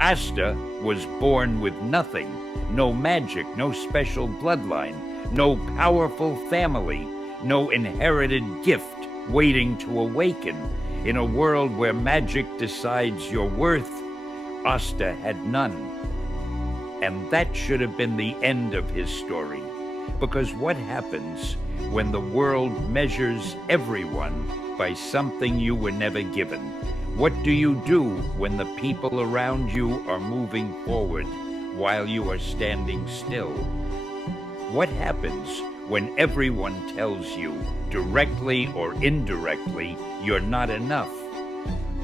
Asta was born with nothing, no magic, no special bloodline, no powerful family, no inherited gift waiting to awaken. In a world where magic decides your worth, Asta had none. And that should have been the end of his story. Because what happens when the world measures everyone by something you were never given? What do you do when the people around you are moving forward while you are standing still? What happens when everyone tells you, directly or indirectly, you're not enough?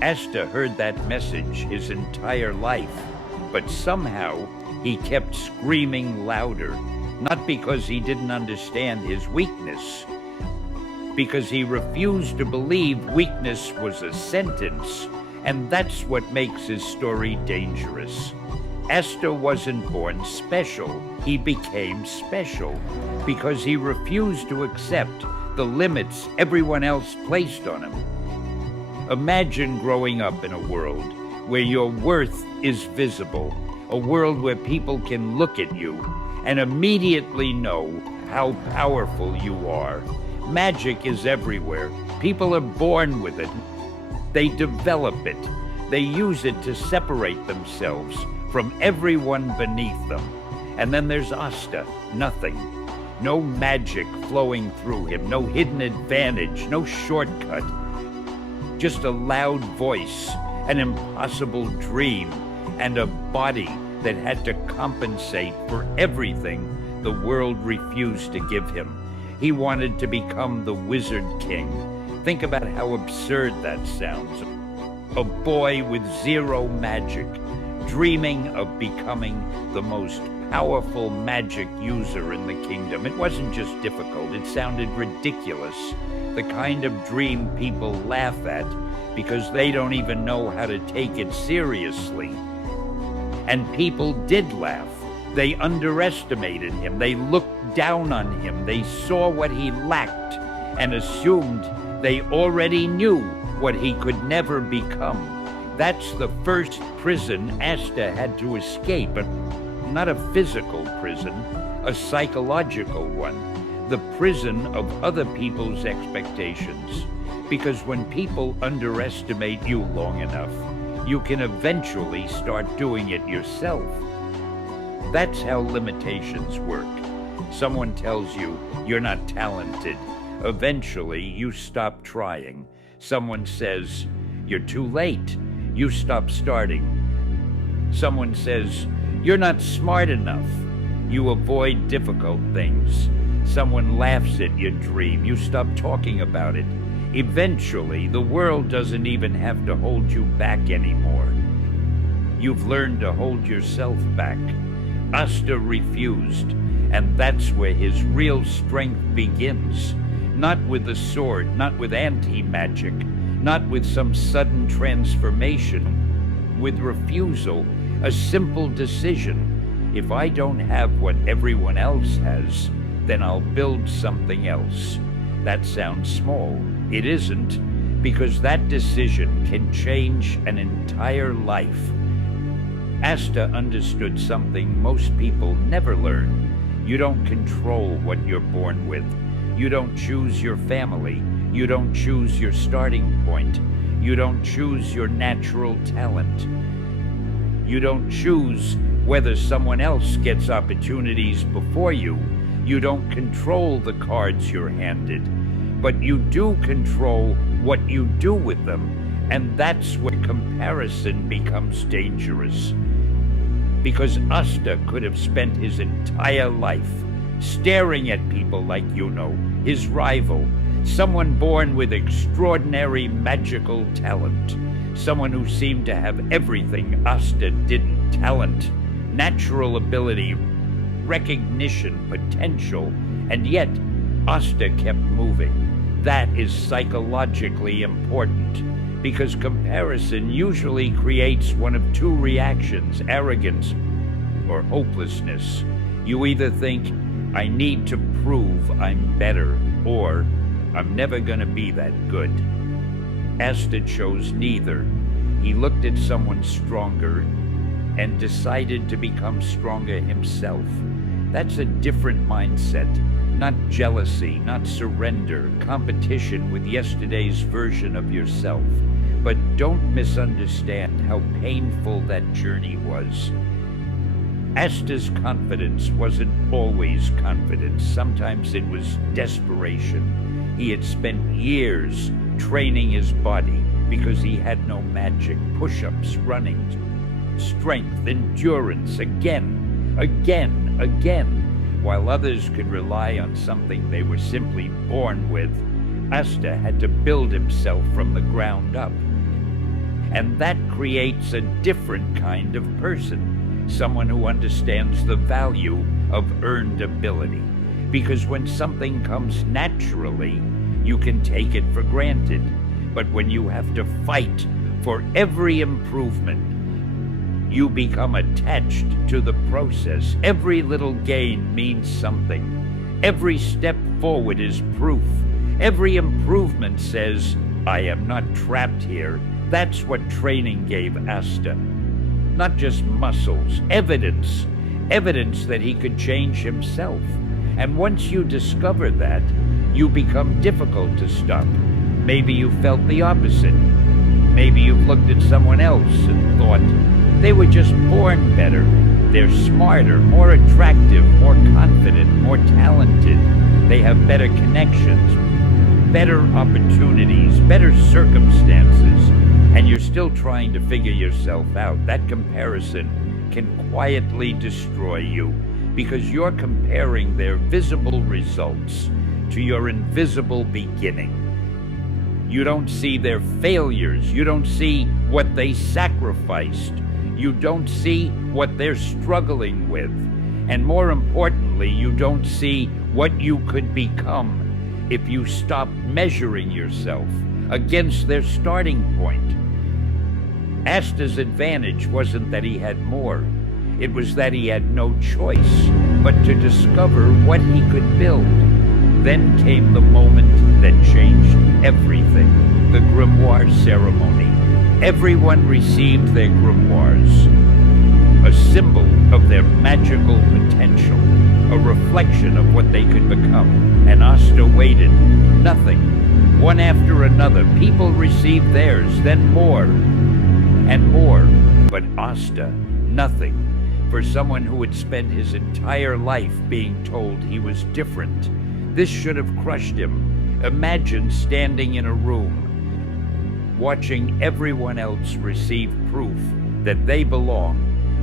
Asta heard that message his entire life, but somehow he kept screaming louder, not because he didn't understand his weakness, because he refused to believe weakness was a sentence, and that's what makes his story dangerous. Asta wasn't born special, he became special because he refused to accept the limits everyone else placed on him. Imagine growing up in a world where your worth is visible, a world where people can look at you and immediately know how powerful you are. Magic is everywhere. People are born with it. They develop it. They use it to separate themselves from everyone beneath them. And then there's Asta, nothing. No magic flowing through him, no hidden advantage, no shortcut. Just a loud voice, an impossible dream, and a body that had to compensate for everything the world refused to give him. He wanted to become the Wizard King. Think about how absurd that sounds. A boy with zero magic, dreaming of becoming the most powerful magic user in the kingdom. It wasn't just difficult, it sounded ridiculous. The kind of dream people laugh at because they don't even know how to take it seriously. And people did laugh. They underestimated him. They looked down on him. They saw what he lacked and assumed they already knew what he could never become. That's the first prison Asta had to escape, but not a physical prison, a psychological one, the prison of other people's expectations. Because when people underestimate you long enough, you can eventually start doing it yourself. That's how limitations work. Someone tells you you're not talented. Eventually, you stop trying. Someone says you're too late. You stop starting. Someone says you're not smart enough. You avoid difficult things. Someone laughs at your dream. You stop talking about it. Eventually, the world doesn't even have to hold you back anymore. You've learned to hold yourself back. Asta refused, and that's where his real strength begins. Not with the sword, not with anti-magic, not with some sudden transformation. With refusal, a simple decision. If I don't have what everyone else has, then I'll build something else. That sounds small. It isn't, because that decision can change an entire life. Asta understood something most people never learn. You don't control what you're born with. You don't choose your family. You don't choose your starting point. You don't choose your natural talent. You don't choose whether someone else gets opportunities before you. You don't control the cards you're handed. But you do control what you do with them, and that's where comparison becomes dangerous. Because Asta could have spent his entire life staring at people like his rival, someone born with extraordinary magical talent, someone who seemed to have everything Asta didn't: talent, natural ability, recognition, potential, and yet Asta kept moving. That is psychologically important, because comparison usually creates one of two reactions: arrogance or hopelessness. You either think, I need to prove I'm better, or I'm never gonna be that good. Asta chose neither. He looked at someone stronger, and decided to become stronger himself. That's a different mindset. Not jealousy, not surrender, competition with yesterday's version of yourself. But don't misunderstand how painful that journey was. Asta's confidence wasn't always confidence. Sometimes it was desperation. He had spent years training his body because he had no magic. Push-ups, running, strength, endurance, again, while others could rely on something they were simply born with. Asta had to build himself from the ground up. And that creates a different kind of person, someone who understands the value of earned ability. Because when something comes naturally, you can take it for granted. But when you have to fight for every improvement, you become attached to the process. Every little gain means something. Every step forward is proof. Every improvement says, I am not trapped here. That's what training gave Asta. Not just muscles, evidence. Evidence that he could change himself. And once you discover that, you become difficult to stop. Maybe you felt the opposite. Maybe you've looked at someone else and thought, they were just born better. They're smarter, more attractive, more confident, more talented. They have better connections, better opportunities, better circumstances. And you're still trying to figure yourself out. That comparison can quietly destroy you because you're comparing their visible results to your invisible beginning. You don't see their failures. You don't see what they sacrificed. You don't see what they're struggling with. And more importantly, you don't see what you could become if you stopped measuring yourself against their starting point. Asta's advantage wasn't that he had more. It was that he had no choice but to discover what he could build. Then came the moment that changed everything, the grimoire ceremony. Everyone received their grimoires, a symbol of their magical potential, a reflection of what they could become. And Asta waited. Nothing. One after another, people received theirs, then more and more. But Asta, nothing. For someone who had spent his entire life being told he was different, this should have crushed him. Imagine standing in a room, watching everyone else receive proof that they belong,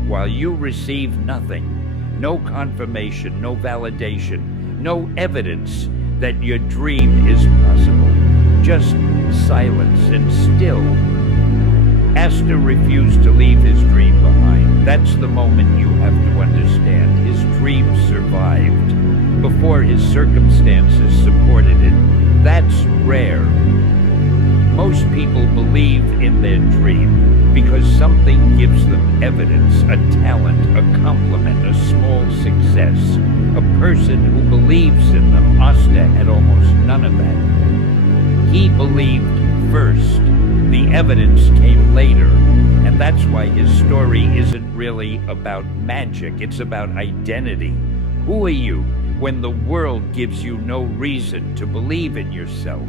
while you receive nothing. No confirmation, no validation, no evidence that your dream is possible. Just silence, and still, Asta refused to leave his dream behind. That's the moment you have to understand. His dream survived before his circumstances supported it. That's rare. Most people believe in their dream because something gives them evidence, a talent, a compliment, a small success, a person who believes in them. Asta had almost none of that. He believed first. The evidence came later, and that's why his story isn't really about magic. It's about identity. Who are you when the world gives you no reason to believe in yourself?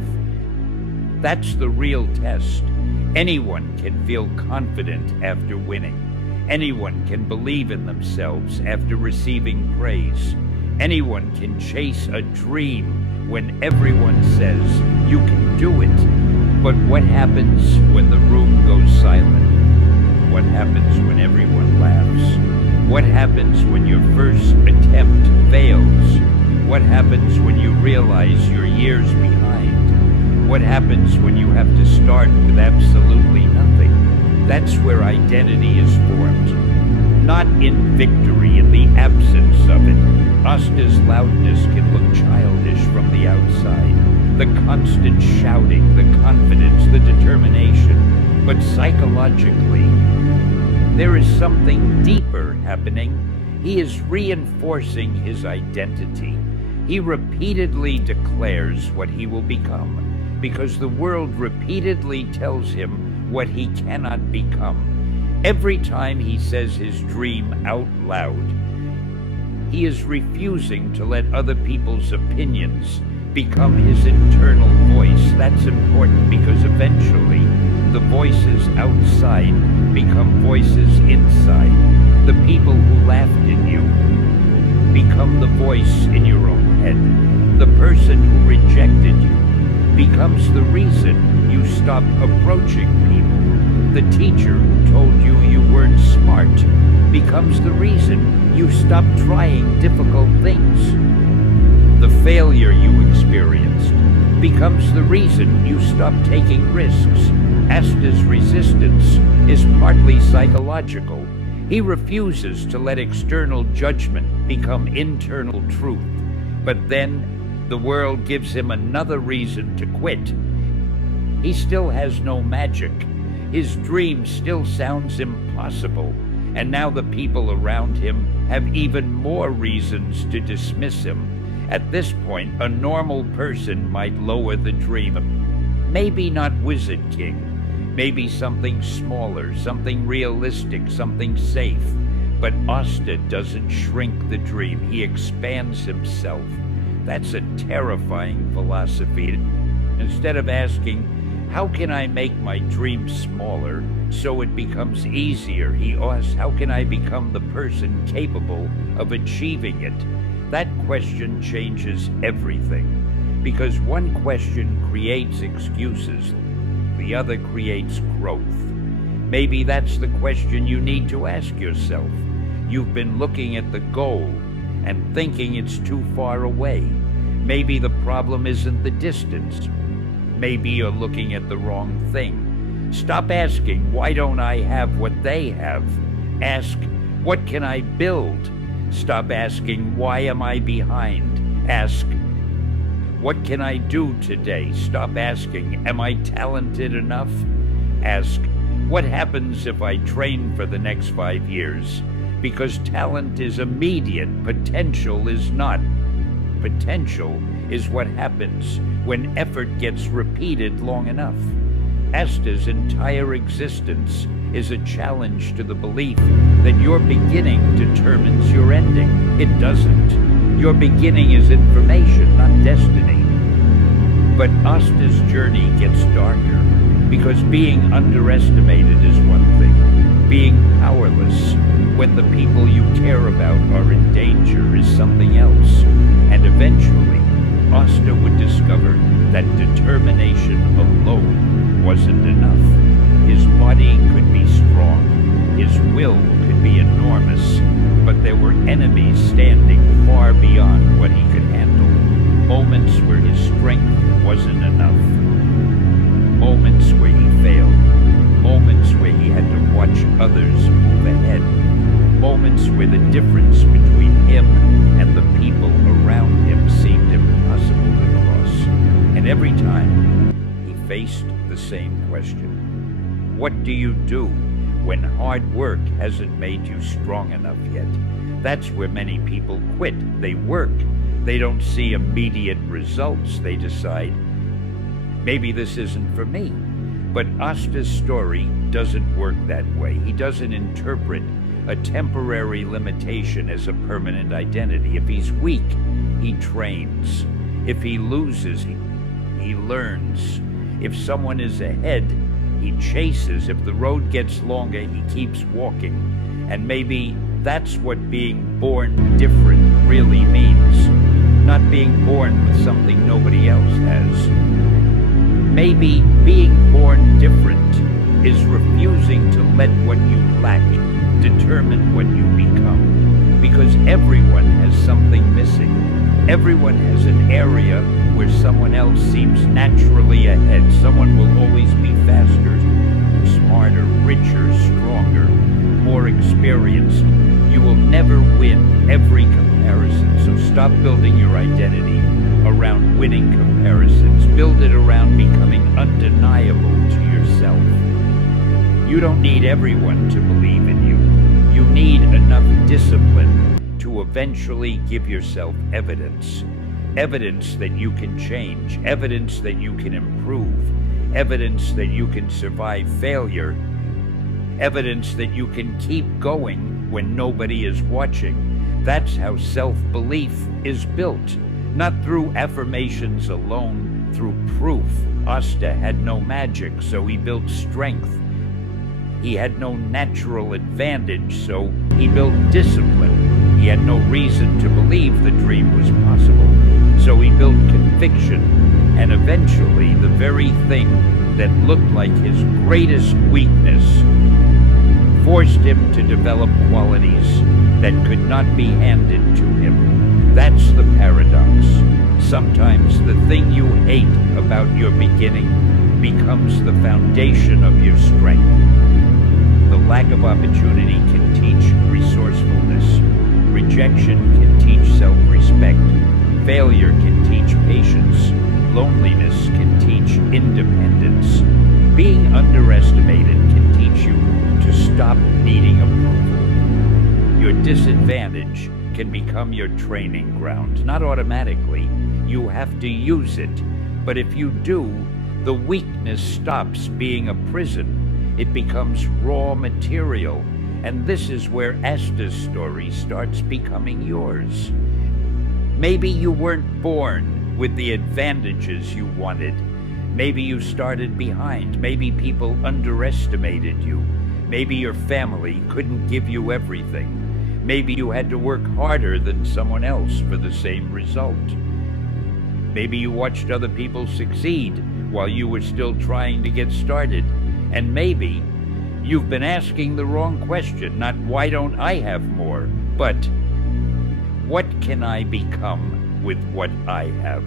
That's the real test. Anyone can feel confident after winning. Anyone can believe in themselves after receiving praise. Anyone can chase a dream when everyone says you can do it. But what happens when the room goes silent? What happens when everyone laughs? What happens when your first attempt fails? What happens when you realize you're years behind? What happens when you have to start with absolutely nothing? That's where identity is formed. Not in victory, in the absence of it. Asta's loudness can look childish from the outside. The constant shouting, the confidence, the determination. But psychologically, there is something deeper happening. He is reinforcing his identity. He repeatedly declares what he will become, because the world repeatedly tells him what he cannot become. Every time he says his dream out loud, he is refusing to let other people's opinions become his internal voice. That's important because eventually the voices outside become voices inside. The people who laughed at you become the voice in your own head. The person who rejected you becomes the reason you stop approaching people. The teacher who told you you weren't smart becomes the reason you stop trying difficult things. The failure you experienced becomes the reason you stop taking risks. Asta's resistance is partly psychological. He refuses to let external judgment become internal truth. But then the world gives him another reason to quit. He still has no magic. His dream still sounds impossible. And now the people around him have even more reasons to dismiss him. At this point, a normal person might lower the dream. Maybe not Wizard King. Maybe something smaller, something realistic, something safe. But Asta doesn't shrink the dream. He expands himself. That's a terrifying philosophy. Instead of asking, how can I make my dream smaller so it becomes easier, he asks, how can I become the person capable of achieving it? That question changes everything, because one question creates excuses, the other creates growth. Maybe that's the question you need to ask yourself. You've been looking at the goal and thinking it's too far away. Maybe the problem isn't the distance. Maybe you're looking at the wrong thing. Stop asking, why don't I have what they have? Ask, what can I build? Stop asking, why am I behind? Ask, what can I do today? Stop asking, am I talented enough? Ask, what happens if I train for the next 5 years? Because talent is immediate, potential is not. Potential is what happens when effort gets repeated long enough. Asta's entire existence is a challenge to the belief that your beginning determines your ending. It doesn't. Your beginning is information, not destiny. But Asta's journey gets darker, because being underestimated is one thing. Being powerless when the people you care about are in danger is something else. And eventually, Asta would discover that determination alone wasn't enough. His body could be strong, his will could be enormous, but there were enemies standing far beyond what he could handle. Moments where his strength wasn't enough. Moments where he failed. Moments where he had to watch others move ahead. Moments where the difference between him and the people around him seemed impossible to cross. And every time, he faced the same question. What do you do when hard work hasn't made you strong enough yet? That's where many people quit. They work. They don't see immediate results. They decide, maybe this isn't for me. But Asta's story doesn't work that way. He doesn't interpret a temporary limitation as a permanent identity. If he's weak, he trains. If he loses, he learns. If someone is ahead, he chases. If the road gets longer, he keeps walking. And maybe that's what being born different really means. Not being born with something nobody else has. Maybe being born different is refusing to let what you lack determine what you become. Because everyone has something missing. Everyone has an area where someone else seems naturally ahead. Someone will always be faster, smarter, richer, stronger, more experienced. You will never win every comparison, so stop building your identity around winning comparisons. Build it around becoming undeniable to yourself. You don't need everyone to believe in you. You need enough discipline to eventually give yourself evidence. Evidence that you can change. Evidence that you can improve. Evidence that you can survive failure. evidence that you can keep going when nobody is watching. That's how self-belief is built, not through affirmations alone, through proof. Asta had no magic, so he built strength. He had no natural advantage, so he built discipline. He had no reason to believe the dream was possible, so he built conviction. And eventually, the very thing that looked like his greatest weakness forced him to develop qualities that could not be handed to him. That's the paradox. Sometimes the thing you hate about your beginning becomes the foundation of your strength. The lack of opportunity can teach resourcefulness. Rejection can teach self-respect. Failure can teach patience. Loneliness can teach independence. Being underestimated can teach you to stop needing approval. Your disadvantage can become your training ground. Not automatically. You have to use it. But if you do, the weakness stops being a prison. It becomes raw material. And this is where Asta's story starts becoming yours. Maybe you weren't born with the advantages you wanted. Maybe you started behind. Maybe people underestimated you. Maybe your family couldn't give you everything. Maybe you had to work harder than someone else for the same result. Maybe you watched other people succeed while you were still trying to get started. And maybe you've been asking the wrong question, not why don't I have more, but what can I become with what I have?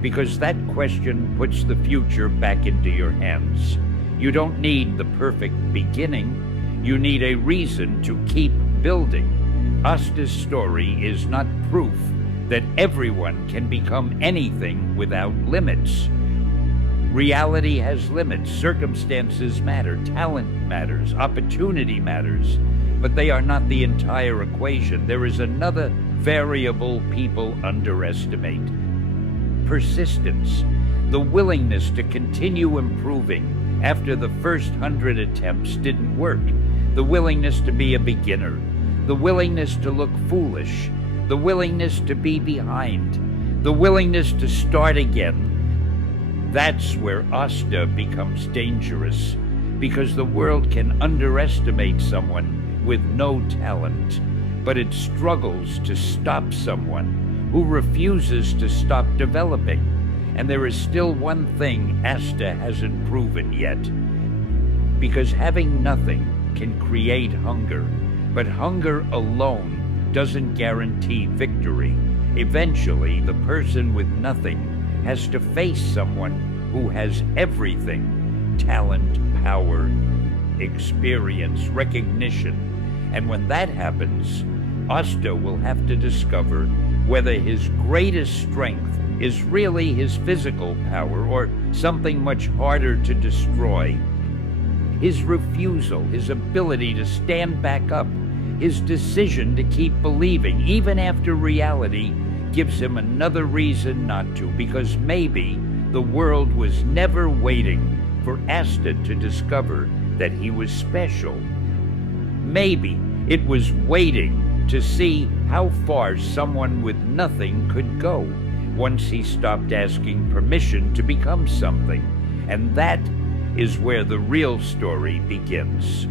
Because that question puts the future back into your hands. You don't need the perfect beginning. You need a reason to keep building. Asta's story is not proof that everyone can become anything without limits. Reality has limits. Circumstances matter. Talent matters. Opportunity matters. But they are not the entire equation. There is another variable people underestimate. Persistence. The willingness to continue improving after the first 100 attempts didn't work. The willingness to be a beginner. The willingness to look foolish. The willingness to be behind. The willingness to start again. That's where Asta becomes dangerous, because the world can underestimate someone with no talent, but it struggles to stop someone who refuses to stop developing. And there is still one thing Asta hasn't proven yet, because having nothing can create hunger, but hunger alone doesn't guarantee victory. Eventually, the person with nothing has to face someone who has everything: talent, power, experience, recognition. And when that happens, Asta will have to discover whether his greatest strength is really his physical power or something much harder to destroy. His refusal, his ability to stand back up, his decision to keep believing, even after reality gives him another reason not to, because maybe the world was never waiting for Asta to discover that he was special. Maybe it was waiting to see how far someone with nothing could go once he stopped asking permission to become something. And that is where the real story begins.